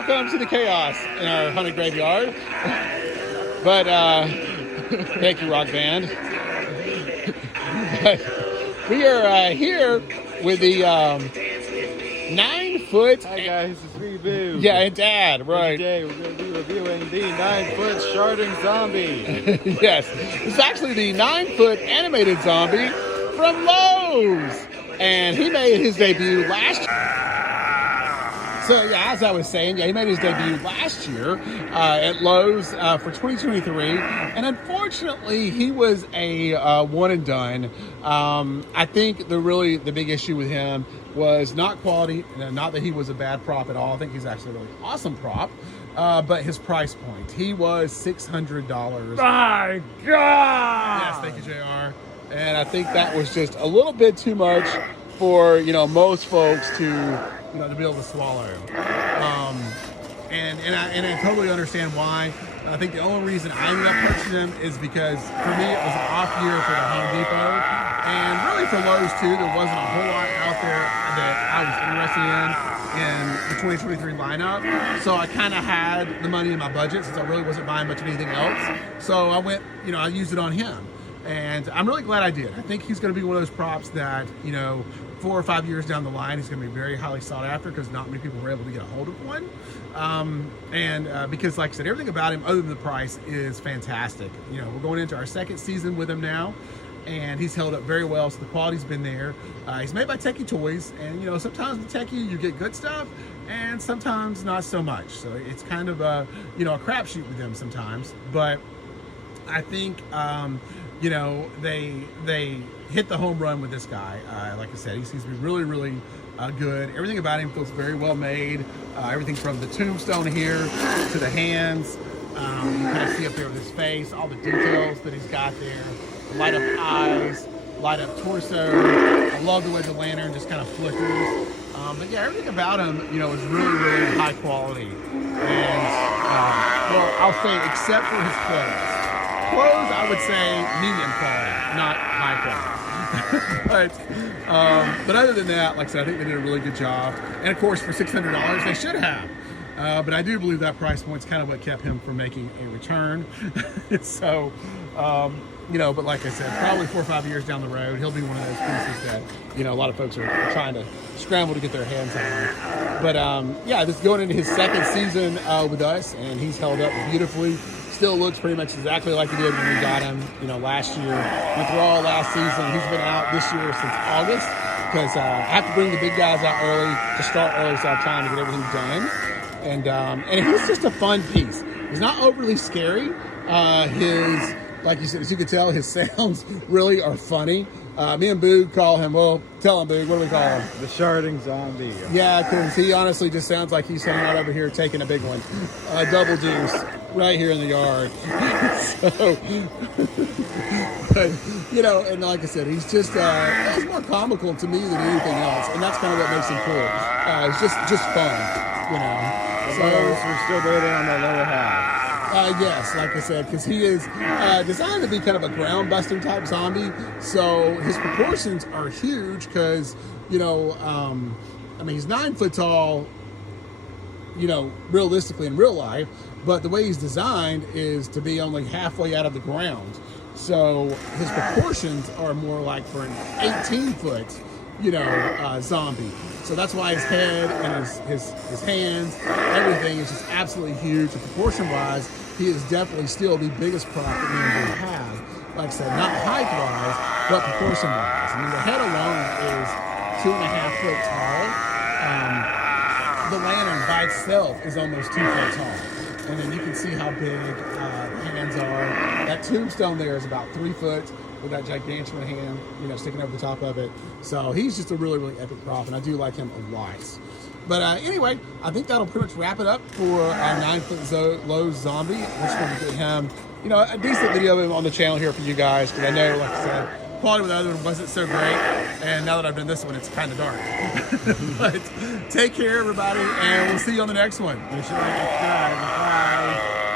welcome to the chaos in our haunted graveyard. But thank you, rock band. But we are here with the 9-foot. Hi guys, it's me, Boo. Yeah, and Dad, right? Today we're going to be reviewing the 9-foot sharding zombie. Yes, it's actually the 9-foot animated zombie from Lowe's, and he made his debut last year. So yeah, as I was saying, he made his debut last year at Lowe's for 2023, and unfortunately, he was a one and done. I think the big issue with him was not quality, not that he was a bad prop at all. I think he's actually a really awesome prop, but his price point. He was $600. My God! Yes, thank you, JR. And I think that was just a little bit too much for most folks to to be able to swallow. And I totally understand why. I think the only reason I ended up purchasing them is because for me it was an off year for the Home Depot, and really for Lowe's too. There wasn't a whole lot out there that I was interested in the 2023 lineup. So I kind of had the money in my budget since I really wasn't buying much of anything else. So I went, I used it on him. And I'm really glad I did. I think he's going to be one of those props that, 4 or 5 years down the line, he's going to be very highly sought after because not many people were able to get a hold of one. Because, like I said, everything about him other than the price is fantastic. We're going into our second season with him now, and he's held up very well, so the quality's been there. He's made by Techie Toys, and, sometimes with Techie you get good stuff, and sometimes not so much. So it's kind of a crapshoot with them sometimes. But I think, they hit the home run with this guy. Like I said, he seems to be really, really good. Everything about him feels very well made. Everything from the tombstone here to the hands. You kind of see up there with his face, all the details that he's got there. The light up eyes, light up torso. I love the way the lantern just kind of flickers. But yeah, everything about him, is really, really high quality. And, I'll say, except for his clothes. Clothes, I would say medium quality, not high quality. but other than that, like I said, I think they did a really good job. And of course, for $600, they should have. But I do believe that price point's kind of what kept him from making a return. So, but like I said, probably 4 or 5 years down the road, he'll be one of those pieces that, a lot of folks are trying to scramble to get their hands on. But yeah, this is going into his second season with us, and he's held up beautifully. Still looks pretty much exactly like he did when we got him, last year. Went through all last season. He's been out this year since August because I have to bring the big guys out early to start early so I have time to get everything done. And he's just a fun piece. He's not overly scary. Like you said, as you can tell, his sounds really are funny. Me and Boog call him, tell him, Boog, what do we call him? The sharding zombie. Yeah, because he honestly just sounds like he's hanging out over here taking a big one. Double deuce right here in the yard. So, but, and like I said, he's just, he's more comical to me than anything else. And that's kind of what makes him cool. It's just fun, So we're still waiting on the lower half. Yes, like I said, because he is designed to be kind of a ground-busting type zombie, so his proportions are huge because, he's 9 foot tall, realistically in real life, but the way he's designed is to be only halfway out of the ground. So his proportions are more like for an 18-foot, zombie. So that's why his head and his hands, everything is just absolutely huge. And proportion-wise, he is definitely still the biggest prop that me and Boo have. Like I said, not height-wise, but proportion-wise. The head alone is 2.5 foot tall. The lantern by itself is almost 2 foot tall. And then you can see how big the hands are. That tombstone there is about 3 foot. With that gigantuan hand, sticking over the top of it. So he's just a really, really epic prop, and I do like him a lot. But anyway, I think that'll pretty much wrap it up for our 9-foot Lowe's zombie. We're just going to get him, a decent video of him on the channel here for you guys, because I know, like I said, quality with the other one wasn't so great, and now that I've done this one, it's kind of dark. But take care, everybody, and we'll see you on the next one. Make sure to subscribe.